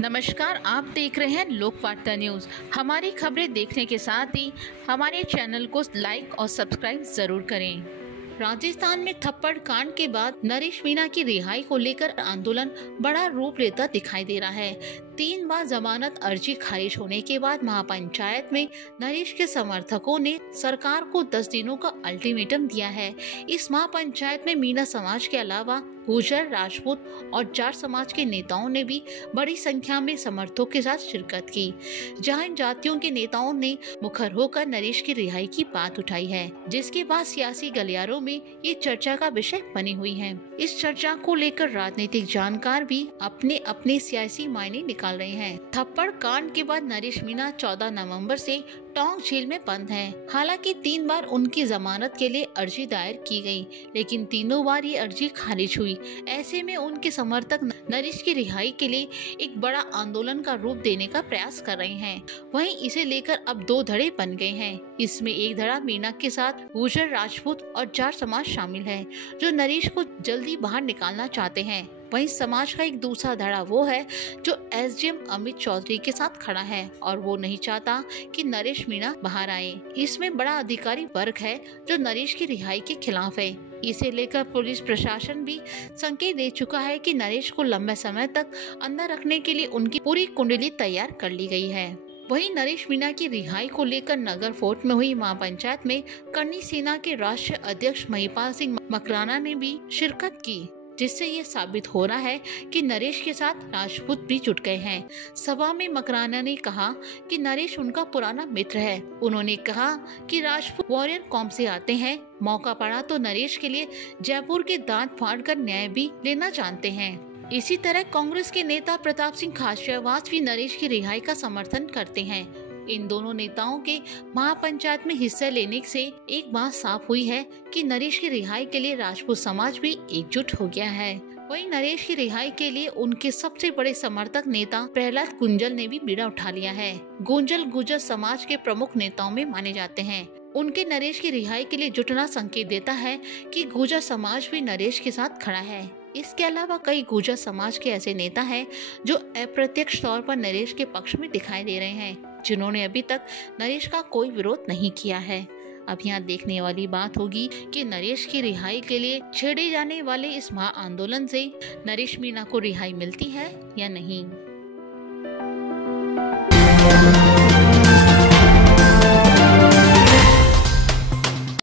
नमस्कार, आप देख रहे हैं लोकवार्ता न्यूज। हमारी खबरें देखने के साथ ही हमारे चैनल को लाइक और सब्सक्राइब जरूर करें। राजस्थान में थप्पड़ कांड के बाद नरेश मीणा की रिहाई को लेकर आंदोलन बड़ा रूप लेता दिखाई दे रहा है। 3 बार जमानत अर्जी खारिज होने के बाद महापंचायत में नरेश के समर्थकों ने सरकार को 10 दिनों का अल्टीमेटम दिया है। इस महापंचायत में मीणा समाज के अलावा गुर्जर, राजपूत और जाट समाज के नेताओं ने भी बड़ी संख्या में समर्थकों के साथ शिरकत की, जहां इन जातियों के नेताओं ने मुखर होकर नरेश की रिहाई की बात उठाई है, जिसके बाद सियासी गलियारों में ये चर्चा का विषय बनी हुई है। इस चर्चा को लेकर राजनीतिक जानकार भी अपने अपने सियासी मायने निकाल रहे हैं। थप्पड़ कांड के बाद नरेश मीणा 14 नवंबर से टोंक जेल में बंद हैं। हालांकि 3 बार उनकी जमानत के लिए अर्जी दायर की गई, लेकिन तीनों बार ये अर्जी खारिज हुई। ऐसे में उनके समर्थक नरेश की रिहाई के लिए एक बड़ा आंदोलन का रूप देने का प्रयास कर रहे हैं। वहीं इसे लेकर अब 2 धड़े बन गए हैं। इसमें एक धड़ा मीणा के साथ गुर्जर, राजपूत और जाट समाज शामिल है, जो नरेश को जल्दी बाहर निकालना चाहते हैं। वहीं समाज का एक दूसरा धड़ा वो है जो एसडीएम अमित चौधरी के साथ खड़ा है और वो नहीं चाहता कि नरेश मीणा बाहर आए। इसमें बड़ा अधिकारी वर्ग है जो नरेश की रिहाई के खिलाफ है। इसे लेकर पुलिस प्रशासन भी संकेत दे चुका है कि नरेश को लंबे समय तक अंदर रखने के लिए उनकी पूरी कुंडली तैयार कर ली गई है। वहीं नरेश मीणा की रिहाई को लेकर नगर फोर्ट में हुई महापंचायत में करनी सेना के राष्ट्रीय अध्यक्ष महिपाल सिंह मकराना ने भी शिरकत की, जिससे ये साबित हो रहा है कि नरेश के साथ राजपूत भी जुट गए हैं। सभा में मकराना ने कहा कि नरेश उनका पुराना मित्र है। उन्होंने कहा कि राजपूत वॉरियर कौम से आते हैं, मौका पड़ा तो नरेश के लिए जयपुर के दांत फाड़कर न्याय भी लेना जानते हैं। इसी तरह कांग्रेस के नेता प्रताप सिंह खाचरियावास भी नरेश की रिहाई का समर्थन करते हैं। इन दोनों नेताओं के महापंचायत में हिस्सा लेने से एक बात साफ हुई है कि नरेश की रिहाई के लिए राजपूत समाज भी एकजुट हो गया है। वहीं नरेश की रिहाई के लिए उनके सबसे बड़े समर्थक नेता प्रहलाद गुंजल ने भी बीड़ा उठा लिया है। गुंजल गुर्जर समाज के प्रमुख नेताओं में माने जाते हैं। उनके नरेश की रिहाई के लिए जुटना संकेत देता है कि गुर्जर समाज भी नरेश के साथ खड़ा है। इसके अलावा कई गुर्जर समाज के ऐसे नेता हैं जो अप्रत्यक्ष तौर पर नरेश के पक्ष में दिखाई दे रहे हैं, जिन्होंने अभी तक नरेश का कोई विरोध नहीं किया है। अब यहाँ देखने वाली बात होगी कि नरेश की रिहाई के लिए छेड़े जाने वाले इस महा आंदोलन से नरेश मीणा को रिहाई मिलती है या नहीं।